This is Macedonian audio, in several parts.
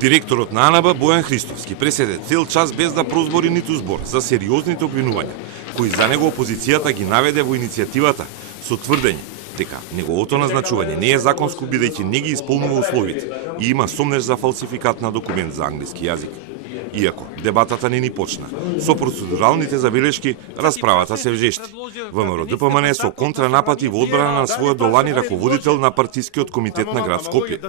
Директорот на АНБ Бојан Христовски преседе цел час без да прозбори ниту збор за сериозните обвинувања, кои за него опозицијата ги наведе во иницијативата со тврдење дека неговото назначување не е законско бидејќи не ги исполнува условите и има сомнеж за фалсификат на документ за англиски јазик. Иако дебатата не ни почна, со процедуралните забелешки расправата се вжешти. ВМРО ДПМН со контранапати во одбрана на својот долани раководител на партискиот комитет на град Скопје.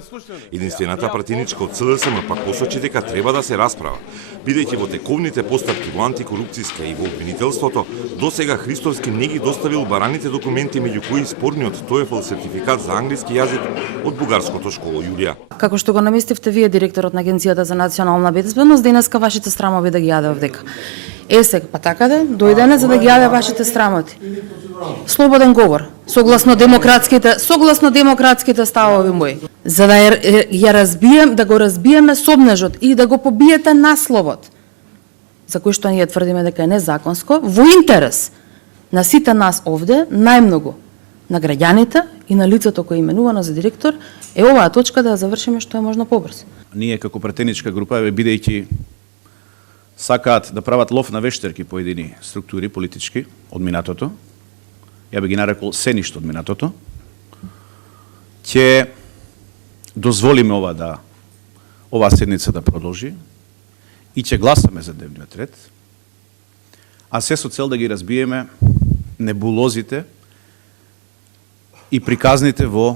Единствената партиничка од СДСМ пак посочи дека треба да се расправа, бидејќи во тековните постапки во антикорупцијска и во обвинителството досега Христовски не ги доставил бараните документи, меѓу кои спорниот TOEFL сертификат за англиски јазик од бугарското школо Јулија. Како што го наместивте вие, директорот на Агенцијата за национална безбедност, денеска вашите срамови да ги јаде овдека. Сега, па така да, дојдене за да ги јаде вашите срамоти. Слободен говор, согласно демократските ставови мои. За да ја разбием, да го разбиеме сомнежот и да го побиете насловот, за кој што ние тврдиме дека е незаконско, во интерес на сите нас овде, најмногу на граѓаните и на лицето кој е именувано за директор, е оваа точка да ја завршиме што е можно побрзо. Ние како претеничка група, бидејќи сакаат да прават лов на вештерки поедини структури политички од минатото, ја би ги нарекол се ништо од минатото, ќе дозволиме оваа седница да продолжи и ќе гласаме за дневниот ред, а се со цел да ги разбиеме небулозите и приказните во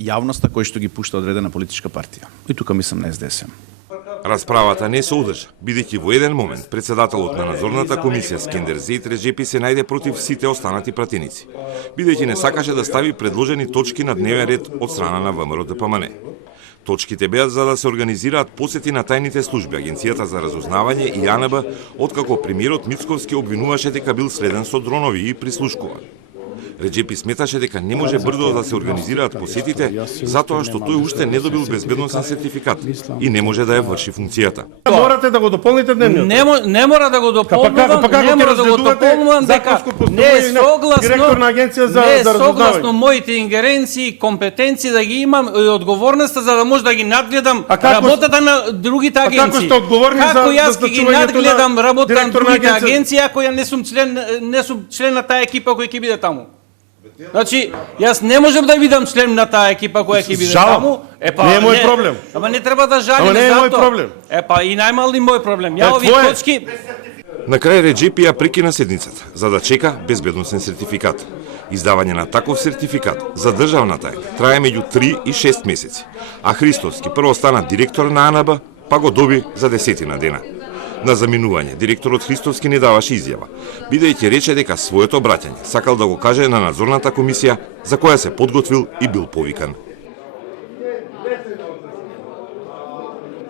јавноста кој што ги пушта одредена политичка партија. И тука мислам на СДСМ. Расправата не се одржа, бидејќи во еден момент председателот на надзорната комисија Скендер Зејт Реджепи се најде против сите останати пратеници, бидејќи не сакаше да стави предложени точки на дневен ред од страна на ВМРО ДПМН. Точките беа за да се организираат посети на тајните служби, Агенцијата за разузнавање и АНБ, откако премиерот Мицковски обвинуваше дека бил следен со дронови и прислушкуван. Реджепи сметаше дека не може брзо да се организираат посетите, затоа што тој уште не добил безбедносен сертификат и не може да ја врши функцијата. Морате да го дополните дневниот. Не мора да го дополнувам, не мора да го дополнувам дека не е согласно директор на агенција за разузнавање. Согласно моите ингеренции, компетенции да ги имам и одговорноста за да може да ги надгледам работата на другите агенции. Како сте одговорни за како јас ги надгледам работата на другите агенции ако ја не сум член на таа екипа кој ќе биде таму? Значи, јас не можам да видам член на таа екипа која ќе биде таму. Не е мој проблем. Ама не треба да жалиме не е за мој тоа. проблем. И најмални мој проблем. Ја овие точки. На крај Реджепи ја прекина седницата, за да чека безбедносен сертификат. Издавање на таков сертификат за државна тајна трае меѓу 3 и 6 месеци, а Христовски прво стана директор на АНБ, па го доби за 10 дена. На заминување, директорот Христовски не даваше изјава, бидејќи рече дека своето обраќање сакал да го каже на надзорната комисија за која се подготвил и бил повикан.